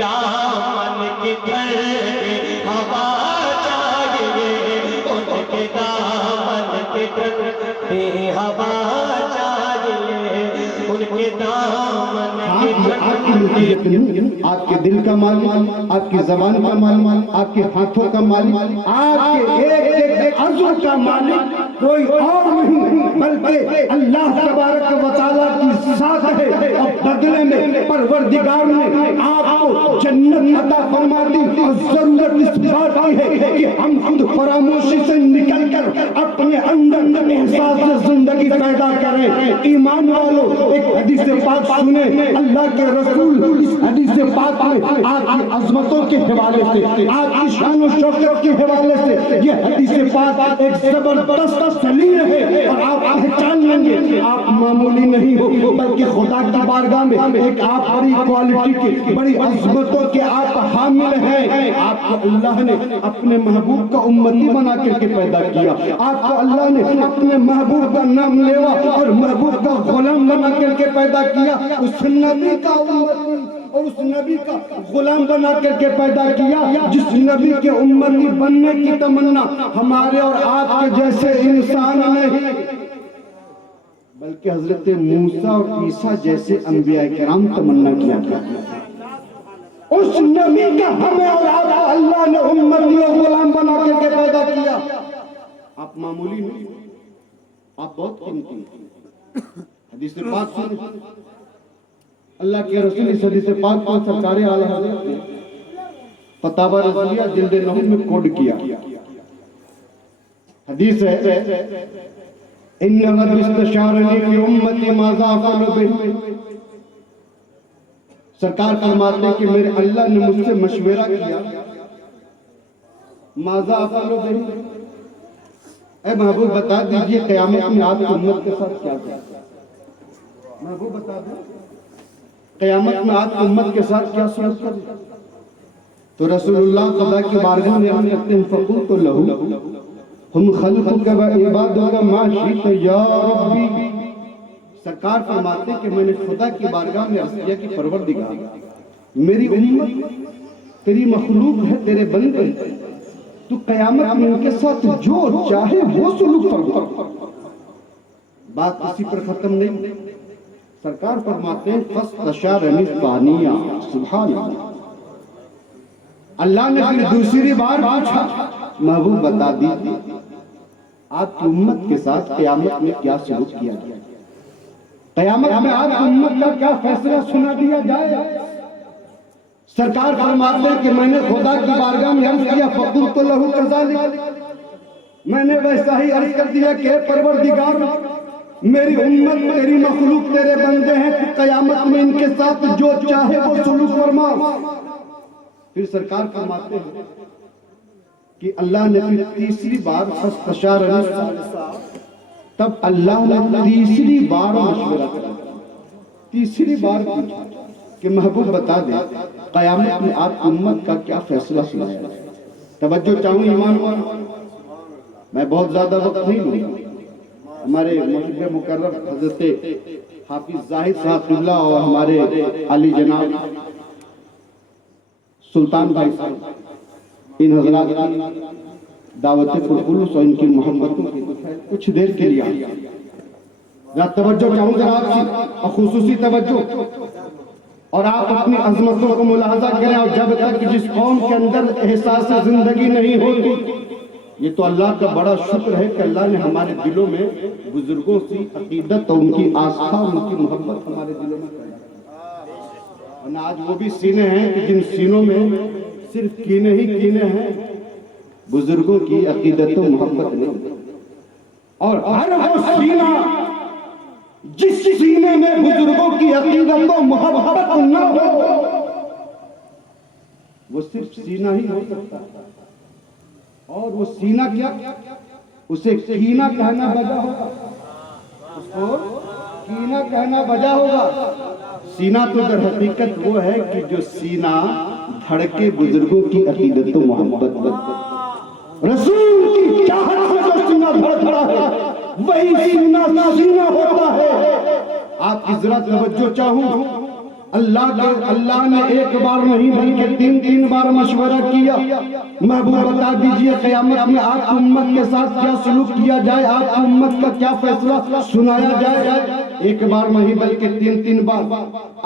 دامن کی دھر ہوا چاہیے، ان کے دامن کی دھر ہوا چاہیے، ان کے دامن کی دھر۔ آپ کے دل کا مالک، آپ کی زبان کا مالک، آپ کے ہاتھوں کا مالک، آپ کے ایک ایک عضو کا مالک کوئی اور نہیں بلکہ اللہ تبارک و تعالیٰ کی ذات ہے، اور بدلے میں پروردگار نے آپ کو جنت عطا فرما دی۔ اور ضرورت اس بات کی ہے کہ ہم خود فراموشی سے نکل کر اپنے اندر احساس زندگی پیدا کریں۔ ایمان والو، ایک حدیث پاک سنیں، اللہ کے رسول اس حدیث پاک میں آپ کی عظمتوں کے حوالے سے، آپ کی شان و شوکت کے حوالے سے یہ حدیث پاک ایک زبردست دلیل ہے، اور آپ پہچان لیں گے آپ معمولی نہیں ہو بلکہ خدا کی بارگاہ میں ایک آپ بڑی کوالٹی کی، بڑی عظمتوں کے آپ حامل ہیں۔ آپ کو اللہ نے اپنے محبوب کا امتی بنا کر کے پیدا کیا، آپ کو اللہ نے اپنے محبوب کا نام لیوا اور محبوب کا غلام بنا کر کے پیدا کیا، اس نبی کا امتی اور اس نبی کا غلام بنا کر کے پیدا کیا جس نبی کے امتی بننے کی تمنا ہمارے اور آپ کے جیسے انسان نہیں بلکہ حضرت موسیٰ اور عیسیٰ جیسے انبیاء کرام تمنا کیا کرتے تھے۔ اس نبی کا ہمیں اور آپ کو اللہ نے امتی اور غلام بنا کر کے پیدا کیا۔ آپ معمولی نہیں، آپ بہت قیمتی ہیں۔ حدیث پاک سنیں، اللہ کے رسول اس حدیث پاک کو سرکار اعلیٰ حضرت نے فتاوی رضویہ جلد 9 میں کوڈ کیا۔ حدیث ہے، ان رب استشارنی فی امتی ماذا افعل بہم۔ سرکار فرماتے ہیں کہ میرے اللہ نے مجھ سے مشورہ کیا، ماذا افعل بہم، اے محبوب بتا دیجئے قیامت میں آپ کی امت کے ساتھ کیا کریں۔ محبوب بتا دیں قیامت میں آپ کی امت کے ساتھ کیا صورت کریں۔ تو رسول اللہ خدا کی بارگاہ میں ہم کہتے ہیں فقلت لہ ہم خلقک و عبادک ما شئت یا ربی۔ سرکار فرماتے کہ میں نے خدا کی بارگاہ میں عرض کیا کہ پروردگار، میری امت تیری مخلوق ہے، تیرے بندے، تو قیامت میں ان کے ساتھ جو چاہے وہ سلوک فرما۔ بات اسی پر ختم نہیں، سرکار فرماتے ہیں فاستشارنی ثانیہ، سبحان اللہ۔ اللہ نے پھر دوسری بار پوچھا، محبوب بتا دیجیے آپ کی امت کے ساتھ قیامت میں کیا سلوک کیا جائے، قیامت میں آپ کی امت کا کیا فیصلہ سنا دیا جائے۔ سرکار فرماتے ہیں کہ میں نے خدا کی بارگاہ میں عرض کیا فقلت لہ کذالک، میں نے ویسا ہی عرض کر دیا کہ اے پروردگار، میری امت تیری مخلوق تیرے بندے ہیں، تو قیامت میں ان کے ساتھ جو چاہے وہ سلوک فرما۔ پھر سرکار فرماتے ہیں کہ اللہ نے پھر تیسری بار فاستشارنی، تب اللہ نے تیسری بار مشورہ کیا، تیسری بار پوچھا کہ محبوب بتا دیں قیامت میں آپ امت کا کیا فیصلہ سنایا جائے۔ توجہ چاہوں ایمان والو، میں بہت زیادہ وقت نہیں لوں گا۔ ہمارے محب مکرم حضرت حافظ زاہد صاحب قبلہ اور ہمارے علی جناب سلطان بھائی صاحب، ان حضرات کی دعوت پرخلوص اور ان کی محبتوں کی کچھ دیر کے لیے ذرا توجہ چاہوں گا آپ کی، اور خصوصی توجہ، اور آپ اپنی عظمتوں کو ملاحظہ کریں۔ اور جب تک جس قوم کے اندر احساس زندگی نہیں ہوتی، یہ تو اللہ کا بڑا شکر ہے کہ اللہ نے ہمارے دلوں میں بزرگوں کی عقیدت اور ان کی آستھا، ان کی محبت ہمارے دلوں میں پیدا کی۔ اور آج وہ بھی سینے ہیں کہ جن سینوں میں صرف کینے ہی کینے ہیں، بزرگوں کی عقیدت و محبت نہیں۔ اور ہر وہ سینہ جس سینے میں بزرگوں کی عقیدت و محبت نہ ہو، وہ صرف سینہ ہی ہو سکتا ہے، اور وہ سینہ کیا، اسے کینہ کہنا بجا ہوگا، اس کو کینہ کہنا بجا ہوگا۔ سینہ تو در حقیقت وہ ہے کہ جو سینہ دھڑکے بزرگوں کی عقیدت و محبت، رسول کی چاہت میں جو سینہ دھڑکتا ہے وہی سینہ ہوتا ہے۔ آپ کی ذرا توجہ چاہوں، اللہ نے ایک بار نہیں بلکہ تین بار مشورہ کیا، محبوب بتا دیجئے قیامت میں آپ کی امت کے ساتھ کیا سلوک کیا جائے، آپ کی امت کا کیا فیصلہ سنایا جائے؟ ایک بار نہیں بلکہ تین بار۔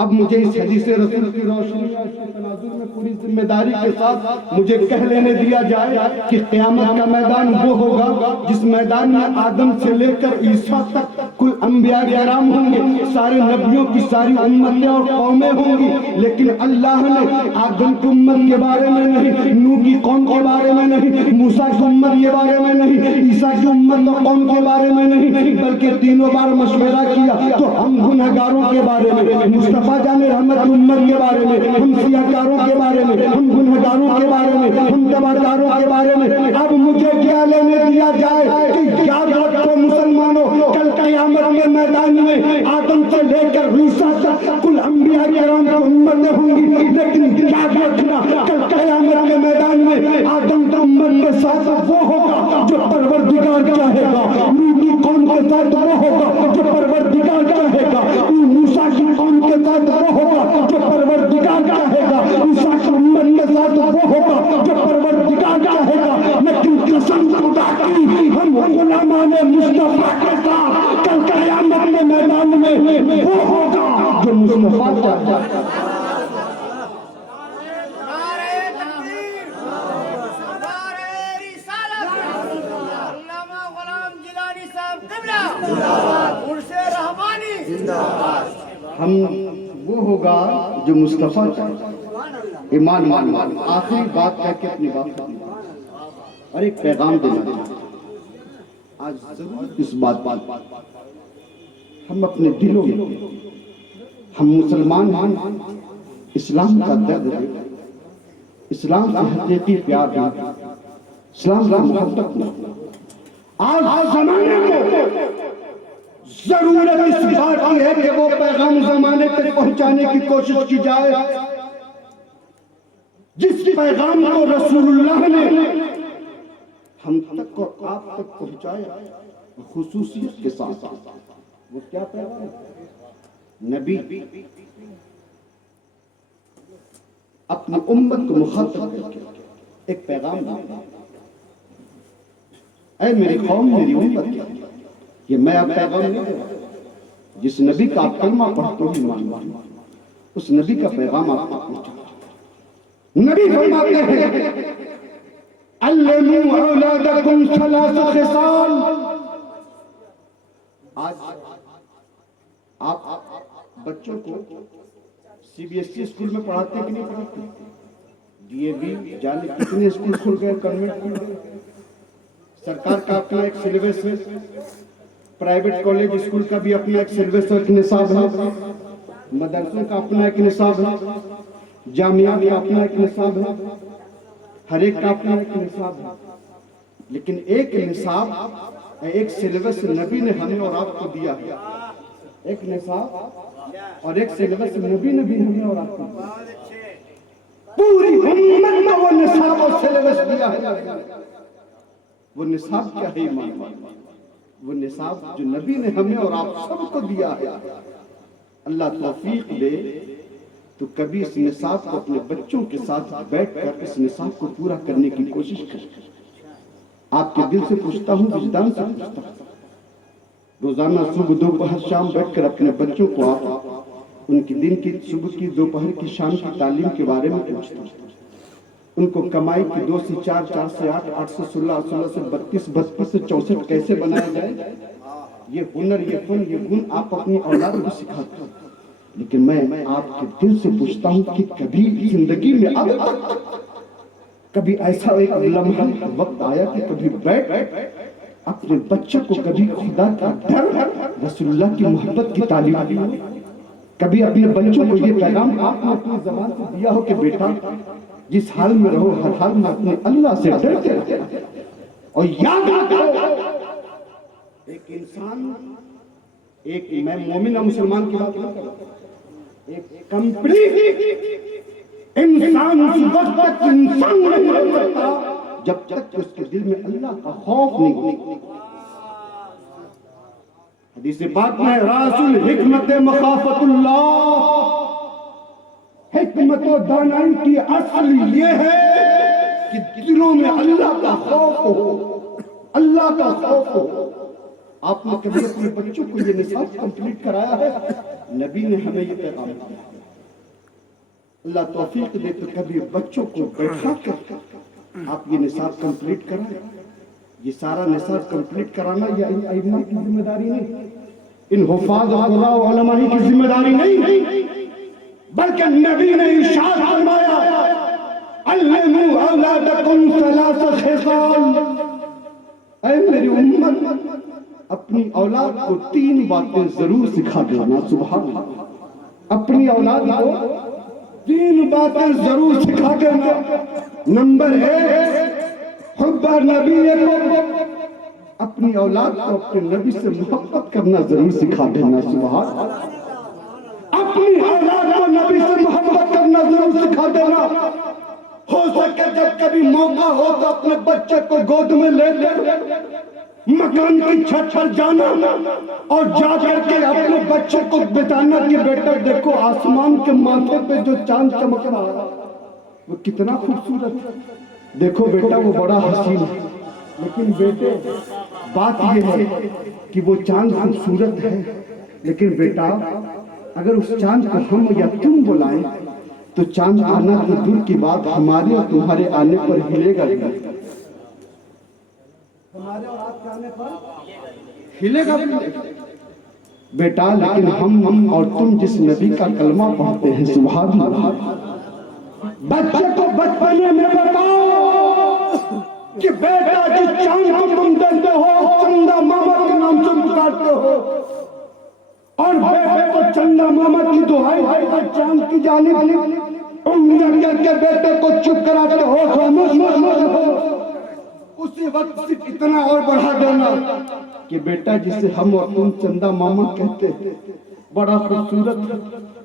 اب مجھے اس حدیث رسول کی روشنی میں اس کے تناظر میں پوری ذمہ داری کے ساتھ مجھے کہہ لینے دیا جائے کہ قیامت کا میدان وہ ہوگا جس میدان میں آدم سے لے کر عیسیٰ تک کل انبیاء کرام ہوں گے، سارے نبیوں کی ساری امتیں اور قومیں ہوں گی، لیکن اللہ نے آدم کی امت کے بارے میں نہیں، نوح کی قوم کے بارے میں نہیں، موسیٰ کی امت کے بارے میں نہیں، عیسیٰ کی امت اور قوم کے بارے میں نہیں، بلکہ تینوں بار مشورہ کیا۔ تو ہم گنہگاروں کے بارے میں، مصطفیٰ جان رحمت امت کے بارے میں، ہم سیاہکاروں کے بارے میں، ہم گنہگاروں کے بارے میں، ہم تباہکاروں کے بارے میں اب مجھے کیا لینے دیا جائے کہ یاد رکھو مسلمانوں، کل قیامت کے میدان میں آدم سے لے کر عیسیٰ تک کل انبیاء کرام کی امتیں ہوں گی، لیکن یاد رکھنا کل قیامت کے میدان میں آدم کی امت کے ساتھ وہ ہوگا جو پروردگار چاہے گا، نوح کی قوم کے ساتھ وہ ہوگا جو پروردگار چاہے گا، موسیٰ کی قوم کے ساتھ وہ ہوگا جو پروردگار چاہے گا، عیسیٰ کی امت کے ساتھ وہ ہوگا جو پروردگار چاہے گا، لیکن قسم خدا کی ہم غلامان مصطفیٰ کے ساتھ کل قیامت کے میدان میں وہ ہوگا جو مصطفیٰ چاہے گا۔ ہم وہ ہوگا جو مصطفیٰ چاہے، ایمان مان۔ آخری بات کہہ کے اپنی بات کریں اور ایک پیغام دینا چاہتے ہیں آج ضرور اس بات ہم اپنے دلوں میں، ہم مسلمان ہیں، اسلام کا درد ہے، اسلام سے حقیقی پیار ہے، اسلام کا محبت نہیں۔ آج زمانے کو ضرورت اس بات کی ہے کہ وہ پیغام زمانے تک پہنچانے کی کوشش کی جائے جس پیغام کو رسول اللہ نے ہم تک اور آپ تک پہنچایا خصوصیت کے ساتھ۔ وہ کیا پیغام ہے؟ نبی اپنی امت کو مخاطب کر کے ایک پیغام دیا، اے میری قوم، میری امت، یہ میں آپ پیغام نہیں دے رہا، جس نبی کا آپ کلمہ پڑھتے ہی مانتے ہیں اس نبی کا پیغام آپ تک پہنچا۔ نبی فرماتے ہیں علموا اولادکم ثلاث خصال۔ آج آپ بچوں کو C B S E school میں پڑھاتے کہ نہیں پڑھاتے؟ ڈی اے وی جانے کتنے اسکول کھل گئے، کنوینٹ کھل گئے، سرکار کا اپنا ایک سلیبس ہے، پرائیویٹ کالج اسکول کا بھی اپنا ایک سلیبس اور ایک نصاب ہے، مدرسوں کا اپنا ایک نصاب ہے، جامعات کا اپنا ایک نصاب ہے، ہر ایک کا اپنا ایک نصاب ہے، لیکن ایک نصاب، ایک سلیبس نبی نے ہمیں اور آپ کو دیا ہے، ایک نصاب اور ایک سلیبس نبی نے بھی ہمیں اور آپ کو دیا ہے، پوری امت میں وہ نصاب اور سلیبس دیا ہے۔ وہ نصاب کیا ہے ایمان؟ وہ نصاب جو نبی نے ہمیں اور آپ سب کو دیا ہے۔ اللہ توفیق دے تو کبھی اس نصاب کو اپنے بچوں کے ساتھ بیٹھ کر اس نصاب کو پورا کرنے کی کوشش کریں۔ آپ کے دل سے پوچھتا ہوں، وجدان سے پوچھتا ہوں، روزانہ صبح دوپہر شام بیٹھ کر اپنے بچوں کو آپ ان کی دن کی صبح کی دوپہر کی شام کی تعلیم کے بارے میں پوچھتا ہوں، ان کو کمائی کی 2 سے 4، 4 سے 8، 8 سے 16، 16 سے 32، 32 سے 64 کیسے بنایا جائے، یہ ہنر، یہ فن، یہ گن آپ اپنی اولاد کو سکھاتے ہیں۔ لیکن میں آپ کے دل سے پوچھتا ہوں کہ کبھی زندگی میں اب تک کبھی ایسا ایک لمحہ وقت آیا کہ کبھی بیٹھ اپنے بچوں کو کبھی خدا کا ڈر، رسول اللہ کی محبت کی تعلیم دی ہو؟ کبھی اپنے بچوں کو یہ پیغام آپ نے اپنی زبان سے دیا ہو کہ بیٹا جس حال میں رہو ہر حال میں اپنے اللہ سے ڈرتے رہو، اور یاد رکھو ایک انسان، ایک میں مومن اور مسلمان کی بات کرتا ہوں، ایک کمپلیٹ انسان اس وقت تک انسان نہیں ہو سکتا جب تک کہ اس کے دل میں اللہ کا خوف نہیں ہوتا۔ حدیث پاک میں راس الحکمت مخافت اللہ، حکمت و دانائی کی اصل یہ ہے کہ دلوں میں اللہ کا خوف ہو، اللہ کا خوف ہو۔ آپ نے کبھی اپنے بچوں کو یہ نصاب کمپلیٹ کرایا ہے؟ نبی نے ہمیں یہ پیغام دیا۔ اللہ توفیق دے تو کبھی بچوں کو بیٹھا کر آپ یہ نصاب کمپلیٹ کرائیں۔ یہ سارا نصاب کمپلیٹ کرانا یہ ائمہ کی ذمہ داری نہیں، ان حفاظ قراء و علماء کی ذمہ داری نہیں، بلکہ نبی نے ارشاد فرمایا علموا اولادکم ثلاث خصال، اے میری امت اپنی اولاد کو 3 باتیں ضرور سکھا دینا۔ سبحان اللہ، اپنی اولاد کو 3 باتیں ضرور سکھا دینا۔ نمبر 1 حب نبیکم، اپنی اولاد کو اپنے نبی سے محبت کرنا ضرور سکھا دینا۔ سبحان اللہ، اپنی اولاد کو نبی سے محبت کرنا ضرور سکھا دینا۔ ہو سکے جب کبھی موقع ہو تو اپنے بچے کو گود میں لے کر مکان کی چھت پر جانا اور جا کر کے اپنے بچے کو بتانا کہ بیٹا دیکھو آسمان کے ماتھے پہ جو چاند چمک رہا ہے وہ کتنا خوبصورت ہے، دیکھو بیٹا وہ بڑا حسین ہے، لیکن بیٹے بات یہ ہے کہ وہ چاند خوبصورت ہے، لیکن بیٹا اگر اس چاند کو ہم یا تم بلائیں تو چاند آنا تو دور کی بات ہمارے اور تمہارے آنے پر ہلے گا بھی، ہمارے اور آپ کے آنے پر ہلے گا بھی بیٹا۔ لیکن ہم اور تم جس نبی کا کلمہ پڑھتے ہیں، سبحان اللہ، بچے کو بچپنے میں بتاؤ کہ بیٹا جس چاند کو تم دیتے ہو چندہ ماما کے نام سے پکارتے ہو، اور بیٹے کو چندہ ماما کی دعائی دے کر چاند کی جانب انگلیاں کر کے بیٹے کو چپ کراتے ہو، خاموش ہو، اسی وقت صرف اتنا اور بڑھا دینا کہ بیٹا جسے ہم اور تم چندہ ماما کہتے ہیں بڑا خوبصورت ہے،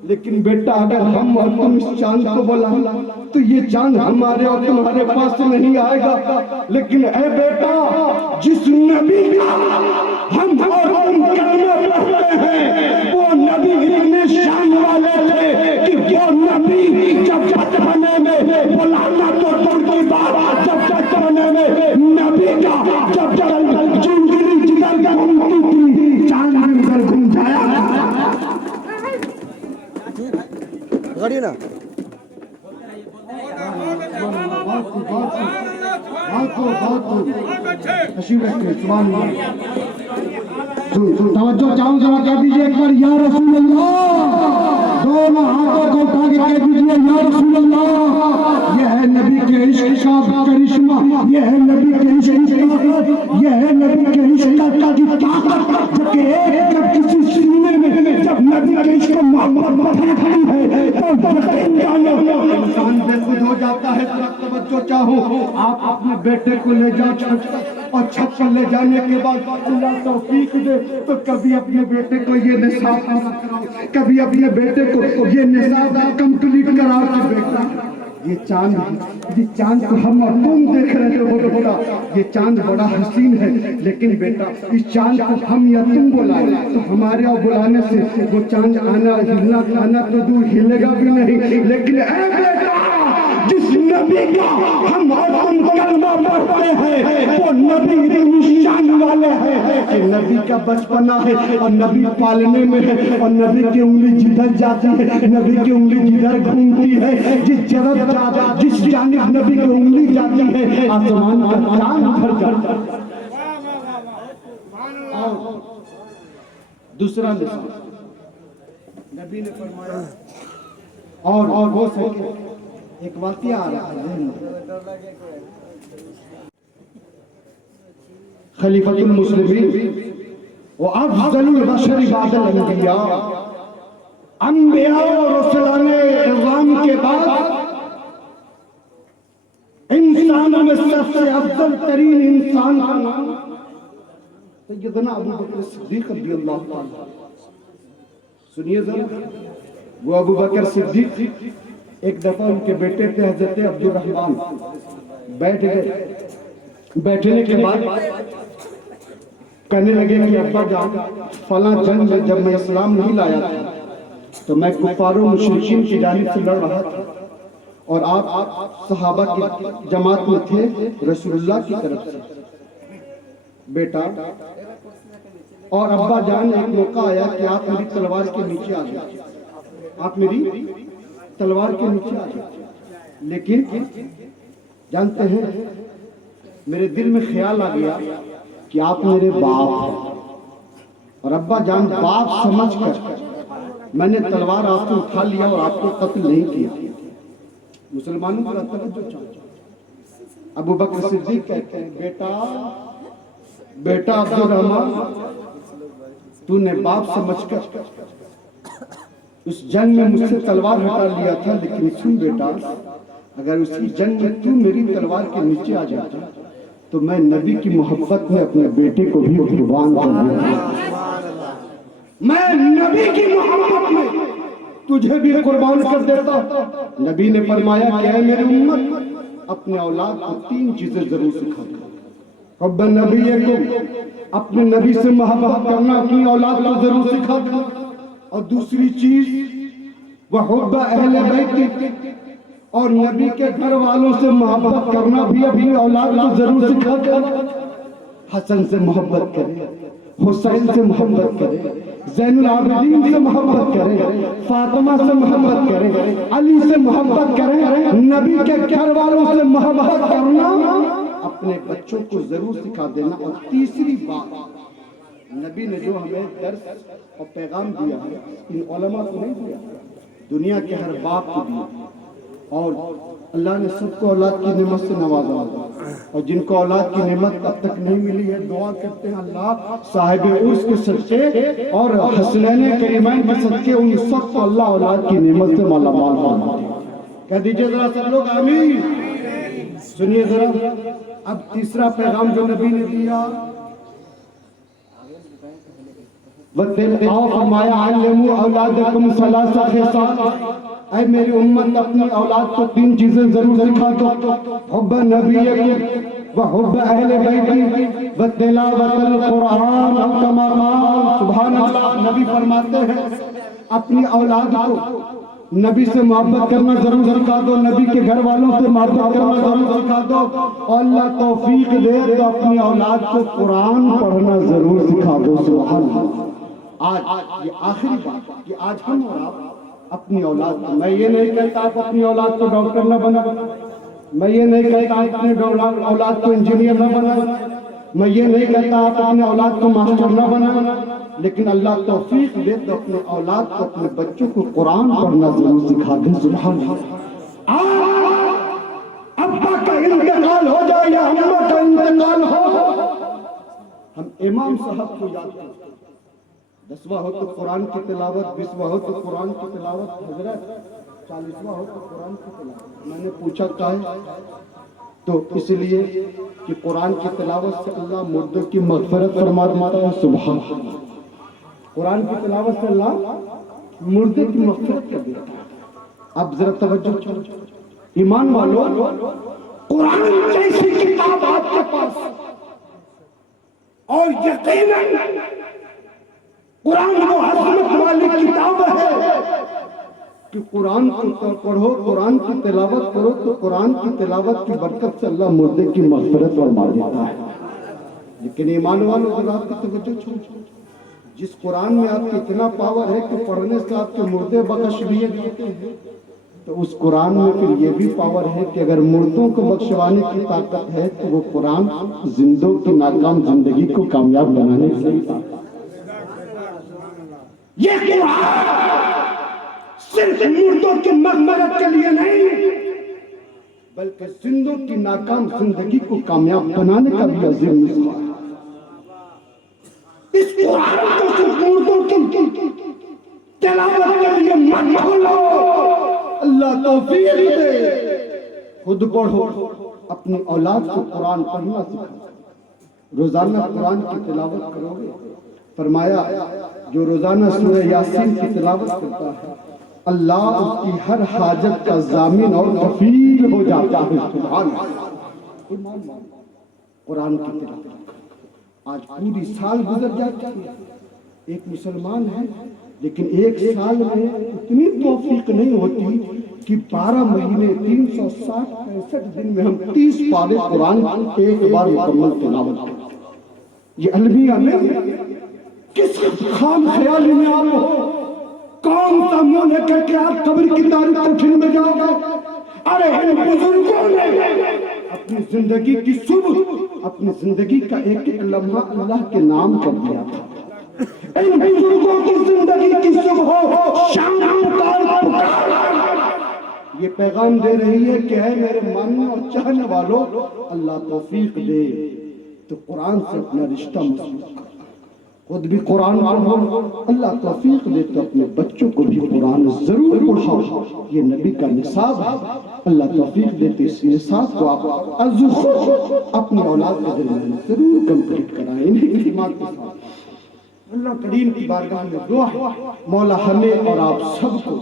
لیکن بیٹا اگر ہم اور تم اس چاند کو بلائیں تو یہ چاند ہمارے اور تمہارے پاس نہیں آئے گا، لیکن اے بیٹا جس نبی کا ہم اور تم کلمہ پڑھتے ہیں وہ نبی اتنے شان والے تھے کہ وہ نبی جب بچپنے میں بلانا تو دور کی بات، جب بچپنے میں نبی کا جب چنگلی جدھر گھومتی تھی چاند بھی ادھر گھوم جایا گاڑی نا توجہ چاہوں ذرا کہہ دیجیے ایک بار یا رسول اللہ، دونوں ہاتھوں کو اٹھا کے کہہ دیجیے یا رسول اللہ۔ یہ ہے نبی کے عشق کا کرشمہ، یہ ہے نبی کے عشق کا، یہ ہے نبی کے عشق کا جو طاقت کہ ایک جب کسی سینے میں جب نبی کے عشق کو محبت بڑھتی ہے تو انسان بے خود ہو جاتا ہے۔ توجہ چاہو، آپ اپنے بیٹے کو لے جا چھت اور چھت پر لے جانے کے بعد اللہ توفیق دے تو کبھی اپنے بیٹے کو یہ نصاب کراؤ، کبھی اپنے بیٹے کو یہ نصاب کمپلیٹ کراؤ کہ بیٹا یہ چاند ہے، یہ چاند کو ہم اور تم دیکھ رہے ہو بیٹا، یہ چاند بڑا حسین ہے، لیکن بیٹا اس چاند کو ہم یا تم بلائیں تو ہمارے اور بلانے سے وہ چاند آنا ہلنا کھانا تو دور ہلے گا بھی نہیں، لیکن اے بیٹا جس نبی کا ہم اور تم کلمہ پڑھتے ہیں وہ نبی اتنی شان والے ہیں کہ نبی کا بچپنا ہے اور نبی پالنے میں ہے، اور نبی کی انگلی جدھر جاتی ہے، نبی کی انگلی جدھر گھومتی ہے، جس جانب نبی کی انگلی جاتی ہے آسمان کا چاند بھر جاتا ہے۔ دوسرا نصاب نبی نے فرمایا اور ہو سکے ایک واقعہ آ رہا ہے خلیفۃ المسلمین وافضل البشر بعد الانبیاء، انبیاء اور رسولان اعظام کے بعد انسانوں میں سب سے افضل ترین انسان کا نام سیدنا ابو بکر صدیق رضی اللہ عنہ۔ سنیے ذرا، وہ ابو بکر صدیق ایک دفعہ ان کے بیٹے تھے حضرت عبد الرحمن، بیٹھ گئے، بیٹھنے کے بعد کہنے لگے کہ ابا جان فلاں جنگ میں جب میں اسلام نہیں لایا تھا تو میں کفار و مشرکین کی جانب سے لڑ رہا تھا، اور آپ صحابہ کی جماعت میں تھے رسول اللہ کی طرف سے، بیٹا اور ابا جان ایک موقع آیا کہ آپ میری تلوار کے نیچے آ جائیں، آپ میری تلوار کے نیچے آ جائیں، لیکن جانتے ہیں میرے دل میں خیال آ گیا کہ آپ میرے باپ ہیں، اور ابا جان باپ سمجھ کر میں نے تلوار آپ سے اٹھا لیا اور آپ کو قتل نہیں کیا۔ مسلمانوں پر توجہ چاہتا ہوں، ابو بکر صدیق کہتے ہیں بیٹا عبد الرحمن، تو نے باپ سمجھ کر اس جنگ میں مجھ سے تلوار ہٹا لیا تھا، لیکن سن بیٹا، اگر اسی جنگ میں تو میری تلوار کے نیچے آ جاتا تو میں نبی کی محبت میں اپنے بیٹے کو بھی قربان کر دیتا، میں نبی کی محبت میں تجھے بھی قربان کر دیتا۔ نبی نے فرمایا کہ اے میری امت، اپنے اولاد کو 3 چیزیں ضرور سکھا دو۔ حب نبیکم، اپنے نبی سے محبت کرنا اپنی اولاد کو ضرور سکھا دو، اور دوسری چیز وحب اہل بیت، اور نبی کے گھر والوں سے محبت کرنا بھی اپنی اولاد کو ضرور سکھا دو۔ حسن سے محبت کرے، حسین سے محبت کرے، زین العابدین سے محبت کرے، فاطمہ سے محبت کرے، علی سے محبت کرے، نبی کے گھر والوں سے محبت کرنا اپنے بچوں کو ضرور سکھا دینا۔ اور تیسری بات، نبی نے جو ہمیں درس اور پیغام دیا ہے، ان علماء کو نہیں دیا، دنیا کے ہر باپ کو دیا، اور اللہ نے سب کو اولاد کی نعمت سے نوازا، اور جن کو اولاد کی نعمت اب تک نہیں ملی ہے دعا کرتے ہیں اللہ صاحب عرش کے صدقے اور حسنین کریمین کے صدقے ان سب کو اللہ اولاد کی نعمت سے مالا مال فرما دے۔ کہہ دیجئے ذرا سب لوگ آمین۔ سنیے ذرا اب تیسرا پیغام جو نبی نے دیا، فرمایا علموا اولادکم ثلاث خصال، اے میری امت اپنی اولاد کو 3 چیزیں ضرور سکھا دو، حب نبیکم وحب اہل بیت وتلاوت القرآن، کما قال سبحان اللہ۔ نبی فرماتے ہیں اپنی اولاد کو نبی سے محبت کرنا ضرور سکھا دو، نبی کے گھر والوں سے محبت کرنا ضرور سکھا دو، اور اللہ توفیق دے تو اپنی اولاد کو قرآن پڑھنا ضرور سکھا دو۔ سبحان اللہ۔ آج یہ آخری بات کہ آج ہم اور آپ اپنی اولاد کو، میں یہ نہیں کہتا آپ اپنی اولاد کو ڈاکٹر نہ بنا، میں یہ نہیں کہتا آپ اپنے اولاد کو انجینئر نہ بنا، میں یہ نہیں کہتا آپ اپنے اولاد کو ماسٹر نہ بنا، لیکن اللہ توفیق دے تو اپنے اولاد کو، اپنے بچوں کو قرآن پڑھنا ضرور سکھا دیں۔ سبحان اللہ۔ ابا کا انتقال ہو جائے یا اماں کا انتقال ہو، ہم امام صاحب کو یاد کرتے ہیں، 10واں ہو تو قرآن کی تلاوت، 20واں ہو تو قرآن کی تلاوت، حضرت 40واں ہو تو قرآن کی تلاوت۔ میں نے پوچھا کہا تو اس لیے کہ قرآن کی تلاوت سے اللہ مردوں کی مغفرت فرما دیتا ہے۔ سبحان اللہ۔ قرآن کی تلاوت سے اللہ مردے کی مغفرت کر دیتا ہے۔ اب ذرا توجہ، ایمان والو، قرآن جیسی کتاب آپ کے پاس، اور یقیناً قرآن وہ عظمت والی کتاب ہے کہ قرآن کو پڑھو، قرآن کی تلاوت کرو تو قرآن کی تلاوت کی برکت سے اللہ مردے کی مغفرت فرما دیتا ہے۔ لیکن ایمان والوں اگر آپ کی توجہ چھوڑ، جس قرآن میں آپ کی اتنا پاور ہے کہ پڑھنے سے آپ کے مردے بخش لیے جاتے ہیں، تو اس قرآن میں پھر یہ بھی پاور ہے کہ اگر مردوں کو بخشوانے کی طاقت ہے تو وہ قرآن زندوں کی ناکام زندگی کو کامیاب بنانے کی طاقت۔ یہ قرآن صرف مردوں کی مغفرت کے لیے نہیں، بلکہ زندوں کی ناکام زندگی کو کامیاب بنانے کا بھی عظیم نسخہ ہے۔ اس قرآن کو صرف مردوں کی تلاوت کے لیے مت کھولو، اللہ توفیق دے، خود پڑھو، اپنی اولاد کو قرآن پڑھنا سکھاؤ، روزانہ قرآن کی تلاوت کرو گے۔ فرمایا جو روزانہ سورہ یاسین کی تلاوت کرتا ہے اللہ اس کی ہر حاجت کا ضامن اور کفیل ہو جاتا ہے۔ سبحان اللہ۔ قرآن کی تلاوت آج پوری سال گزر جاتی ہے، ایک مسلمان ہے لیکن ایک سال میں اتنی توفیق نہیں ہوتی کہ 12 مہینے 365 دن میں ہم 30 پارے قرآن ایک بار مکمل تلاوت کریں. یہ المیہ نہیں. کس خام خیالی میں آپ ہو؟ کون سا منہ لے کر کے آپ قبر کی تاریخ اٹھن میں جاؤ گے؟ ارے ان بزرگوں نے اپنی زندگی کی صبح اپنی زندگی کا ایک ایک لمحہ اللہ کے نام کر دیا تھا. ان بزرگوں کی زندگی کی صبح ہو شام یہ پیغام دے رہی ہے کہ اے میرے ماننے اور چاہنے والوں، اللہ توفیق دے تو قرآن سے اپنا رشتہ مضبوط کرو. خود بھی قرآن پڑھو، اللہ توفیق دے تو اپنے بچوں کو بھی قرآن ضرور پڑھاؤ. یہ نبی کا نصاب ہے. اللہ توفیق دے تو اس نصاب کو آپ از خود اپنی اولاد کے درمیان ضرور کمپلیٹ کرائیں. انہیں کلمات کے ساتھ اللہ کریم کی بارگاہ میں دعا ہے مولا ہمیں اور آپ سب کو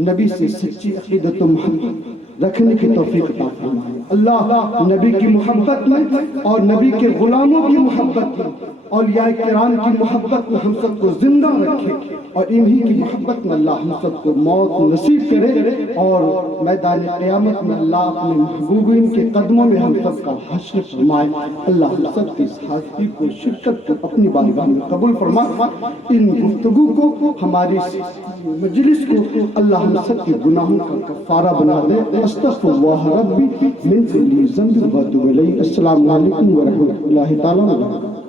نبی سے سچی عقیدت و محبت رکھنے کی توفیق عطا فرمائے. اللہ نبی کی محبت میں اور نبی کے غلاموں کی محبت میں اولیاء کرام کی محبت میں ہم سب کو زندہ رکھے اور انہی کی محبت میں اللہ ہم سب کو موت نصیب کرے اور میدان قیامت میں اللہ اپنے محبوبین کے قدموں میں ہم سب کا حشر فرمائے. اللہ ہم سب کی اس حاضری کو شرکت کو اپنی بارگاہ میں قبول فرمائے. ان گفتگو کو ہماری مجلس کو اللہ ہم سب کے گناہوں کا کفارہ بنا دے. استغفر اللہ ربی من کل ذنب و اتوب الیہ. السلام علیکم ورحمۃ اللہ تعالی وبرکاتہ.